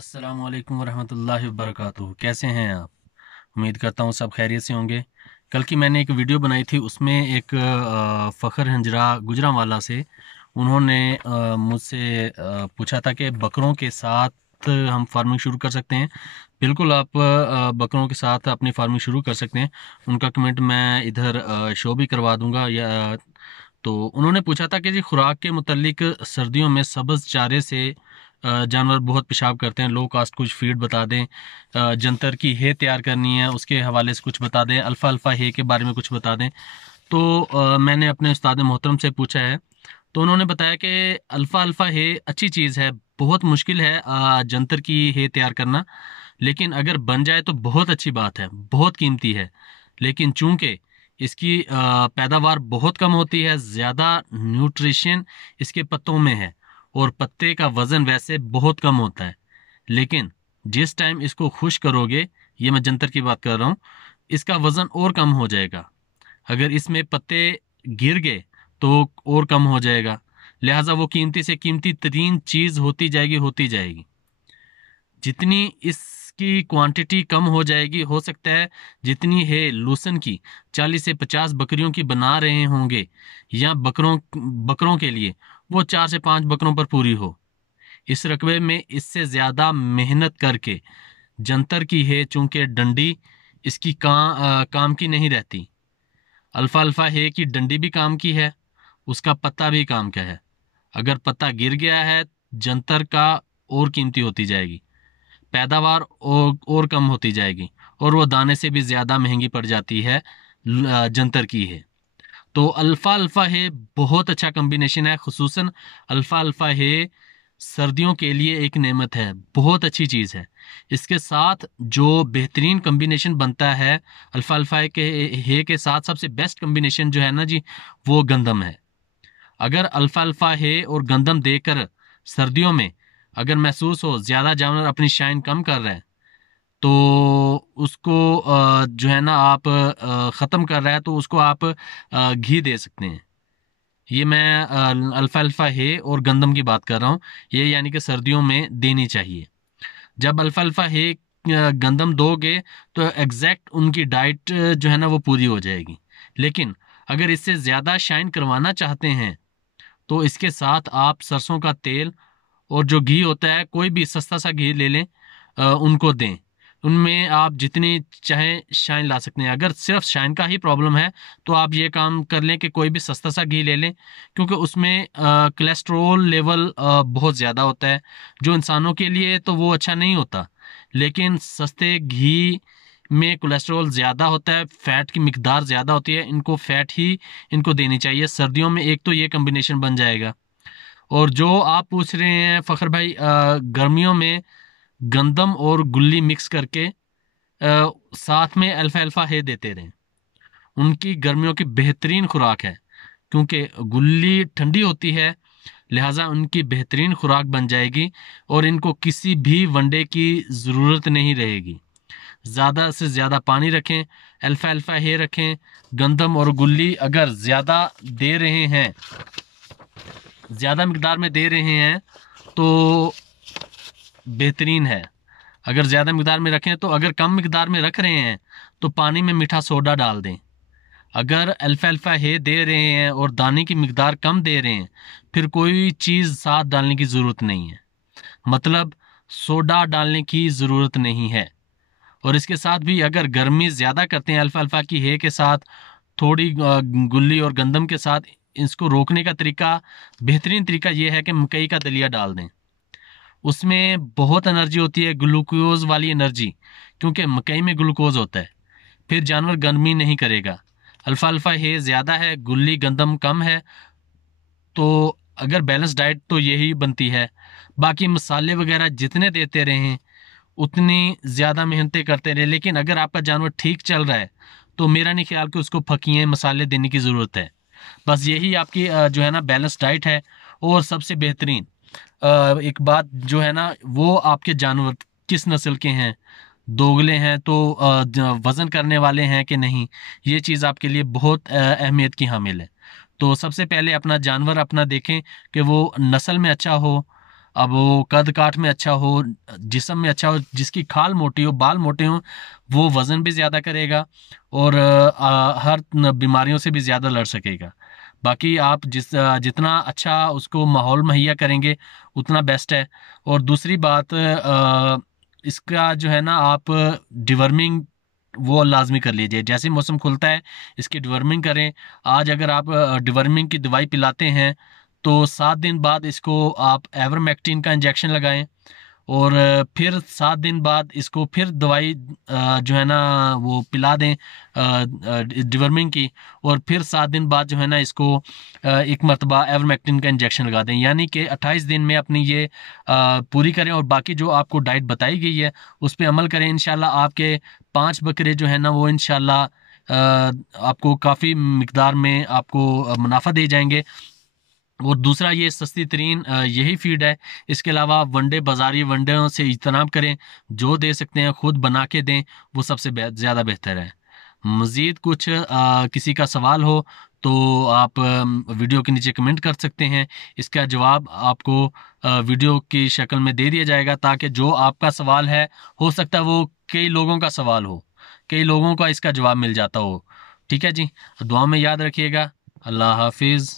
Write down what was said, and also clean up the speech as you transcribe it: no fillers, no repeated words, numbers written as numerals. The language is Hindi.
अस्सलाम वालेकुम वरहमतुल्लाहि वबरकातुहू। कैसे हैं आप? उम्मीद करता हूँ सब खैरियत से होंगे। कल की मैंने एक वीडियो बनाई थी, उसमें एक फ़खर हिंजरा गुजरांवाला से उन्होंने मुझसे पूछा था कि बकरों के साथ हम फार्मिंग शुरू कर सकते हैं। बिल्कुल, आप बकरों के साथ अपनी फार्मिंग शुरू कर सकते हैं। उनका कमेंट मैं इधर शो भी करवा दूंगा। या तो उन्होंने पूछा था कि जी खुराक के मुतल्लिक सर्दियों में सब्ज़ चारे से जानवर बहुत पेशाब करते हैं, लो कास्ट कुछ फीड बता दें। जंतर की हे तैयार करनी है, उसके हवाले से कुछ बता दें। अल्फ़ा अल्फ़ा हे के बारे में कुछ बता दें। तो मैंने अपने उस्ताद मोहतरम से पूछा है, तो उन्होंने बताया कि अल्फ़ा अल्फ़ा हे अच्छी चीज़ है। बहुत मुश्किल है जंतर की हे तैयार करना, लेकिन अगर बन जाए तो बहुत अच्छी बात है, बहुत कीमती है। लेकिन चूंकि इसकी पैदावार बहुत कम होती है, ज़्यादा न्यूट्रिशन इसके पत्तों में है और पत्ते का वज़न वैसे बहुत कम होता है। लेकिन जिस टाइम इसको खुश करोगे, ये मैं जंतर की बात कर रहा हूँ, इसका वज़न और कम हो जाएगा। अगर इसमें पत्ते गिर गए तो और कम हो जाएगा। लिहाजा वो कीमती से कीमती तरीन चीज़ होती जाएगी, होती जाएगी। जितनी इसकी क्वांटिटी कम हो जाएगी, हो सकता है जितनी है लूसन की 40 से 50 बकरियों की बना रहे होंगे या बकरों बकरों के लिए, वो 4 से 5 बकरों पर पूरी हो। इस रकबे में इससे ज्यादा मेहनत करके जंतर की है, चूंकि डंडी इसकी काम की नहीं रहती। अल्फा अल्फा है कि डंडी भी काम की है, उसका पत्ता भी काम का है। अगर पत्ता गिर गया है, जंतर का और कीमती होती जाएगी, पैदावार और कम होती जाएगी, और वो दाने से भी ज्यादा महंगी पड़ जाती है। जंतर की है तो अल्फा अल्फा है बहुत अच्छा कॉम्बिनेशन है। खुसूसन अल्फा अल्फा है सर्दियों के लिए एक नेमत है, बहुत अच्छी चीज़ है। इसके साथ जो बेहतरीन कॉम्बिनेशन बनता है अल्फा अल्फा के हे के साथ, सबसे बेस्ट कॉम्बिनेशन जो है ना जी, वो गंदम है। अगर अल्फा अल्फा है और गंदम देकर सर्दियों में अगर महसूस हो ज्यादा जानवर अपनी शाइन कम कर रहे हैं, तो उसको जो है ना आप ख़त्म कर रहा है, तो उसको आप घी दे सकते हैं। ये मैं अल्फा अल्फा है और गंदम की बात कर रहा हूँ। ये यानी कि सर्दियों में देनी चाहिए। जब अल्फा अल्फा है गंदम दोगे तो एग्जैक्ट उनकी डाइट जो है ना वो पूरी हो जाएगी। लेकिन अगर इससे ज़्यादा शाइन करवाना चाहते हैं, तो इसके साथ आप सरसों का तेल और जो घी होता है, कोई भी सस्ता सा घी ले लें, उनको दें। उनमें आप जितनी चाहे शाइन ला सकते हैं। अगर सिर्फ शाइन का ही प्रॉब्लम है, तो आप ये काम कर लें कि कोई भी सस्ता सा घी ले लें, क्योंकि उसमें कोलेस्ट्रॉल लेवल बहुत ज़्यादा होता है, जो इंसानों के लिए तो वो अच्छा नहीं होता। लेकिन सस्ते घी में कोलेस्ट्रॉल ज़्यादा होता है, फैट की मिकदार ज़्यादा होती है। इनको फैट ही इनको देनी चाहिए सर्दियों में। एक तो ये कम्बिनेशन बन जाएगा। और जो आप पूछ रहे हैं फखर भाई, गर्मियों में गंदम और गुल्ली मिक्स करके साथ में अल्फा अल्फा है देते रहें। उनकी गर्मियों की बेहतरीन खुराक है, क्योंकि गुल्ली ठंडी होती है, लिहाजा उनकी बेहतरीन खुराक बन जाएगी और इनको किसी भी वनडे की ज़रूरत नहीं रहेगी। ज़्यादा से ज़्यादा पानी रखें, अल्फा अल्फा है रखें। गंदम और गुल्ली अगर ज़्यादा दे रहे हैं, ज़्यादा मिकदार में दे रहे हैं, तो बेहतरीन है। अगर ज़्यादा मिकदार में रखें तो, अगर कम मिकदार में रख रहे हैं तो पानी में मीठा सोडा डाल दें। अगर अल्फा अल्फा है दे रहे हैं और दाने की मिकदार कम दे रहे हैं, फिर कोई चीज़ साथ डालने की ज़रूरत नहीं है। मतलब सोडा डालने की ज़रूरत नहीं है। और इसके साथ भी अगर गर्मी ज़्यादा करते हैं अल्फा अल्फा की है के साथ, थोड़ी गुल्ली और गंदम के साथ, इसको रोकने का तरीका, बेहतरीन तरीका यह है कि मकई का दलिया डाल दें। उसमें बहुत एनर्जी होती है, ग्लूकोज वाली एनर्जी, क्योंकि मकई में ग्लूकोज होता है। फिर जानवर गर्मी नहीं करेगा। अल्फा अल्फा है ज़्यादा है, गुल्ली गंदम कम है, तो अगर बैलेंस डाइट तो यही बनती है। बाकी मसाले वगैरह जितने देते रहें, उतनी ज़्यादा मेहनतें करते रहें। लेकिन अगर आपका जानवर ठीक चल रहा है, तो मेरा नहीं ख्याल कि उसको फकियाँ मसाले देने की ज़रूरत है। बस यही आपकी जो है ना बैलेंस डाइट है। और सबसे बेहतरीन एक बात जो है ना, वो आपके जानवर किस नस्ल के हैं, दोगले हैं तो वजन करने वाले हैं कि नहीं, ये चीज़ आपके लिए बहुत अहमियत की हामिल है। तो सबसे पहले अपना जानवर अपना देखें कि वो नस्ल में अच्छा हो, अब वो कद काठ में अच्छा हो, जिस्म में अच्छा हो, जिसकी खाल मोटी हो, बाल मोटे हो, वो वज़न भी ज़्यादा करेगा और हर बीमारियों से भी ज़्यादा लड़ सकेगा। बाकी आप जितना अच्छा उसको माहौल मुहैया करेंगे उतना बेस्ट है। और दूसरी बात, इसका जो है ना, आप डिवर्मिंग वो लाजमी कर लीजिए। जैसे ही मौसम खुलता है इसकी डिवर्मिंग करें। आज अगर आप डिवर्मिंग की दवाई पिलाते हैं तो 7 दिन बाद इसको आप एवरमेक्टिन का इंजेक्शन लगाएं, और फिर 7 दिन बाद इसको फिर दवाई जो है ना वो पिला दें डिवर्मिंग की, और फिर 7 दिन बाद जो है ना इसको एक मरतबा एवरमेक्टिन का इंजेक्शन लगा दें। यानी कि 28 दिन में अपनी ये पूरी करें, और बाकी जो आपको डाइट बताई गई है उस पर अमल करें। इंशाल्लाह आपके 5 बकरे जो है ना वो इंशाल्लाह आपको काफ़ी मिकदार में आपको मुनाफा दे जाएंगे। और दूसरा, ये सस्ती तरीन यही फीड है। इसके अलावा वनडे बाजारी वनडे से इज्तनाब करें, जो दे सकते हैं खुद बना के दें, वो सबसे ज़्यादा बेहतर है। मज़ीद कुछ किसी का सवाल हो तो आप वीडियो के नीचे कमेंट कर सकते हैं। इसका जवाब आपको वीडियो की शक्ल में दे दिया जाएगा, ताकि जो आपका सवाल है हो सकता है वो कई लोगों का सवाल हो, कई लोगों का इसका जवाब मिल जाता हो। ठीक है जी, दुआ में याद रखिएगा। अल्लाह हाफिज़।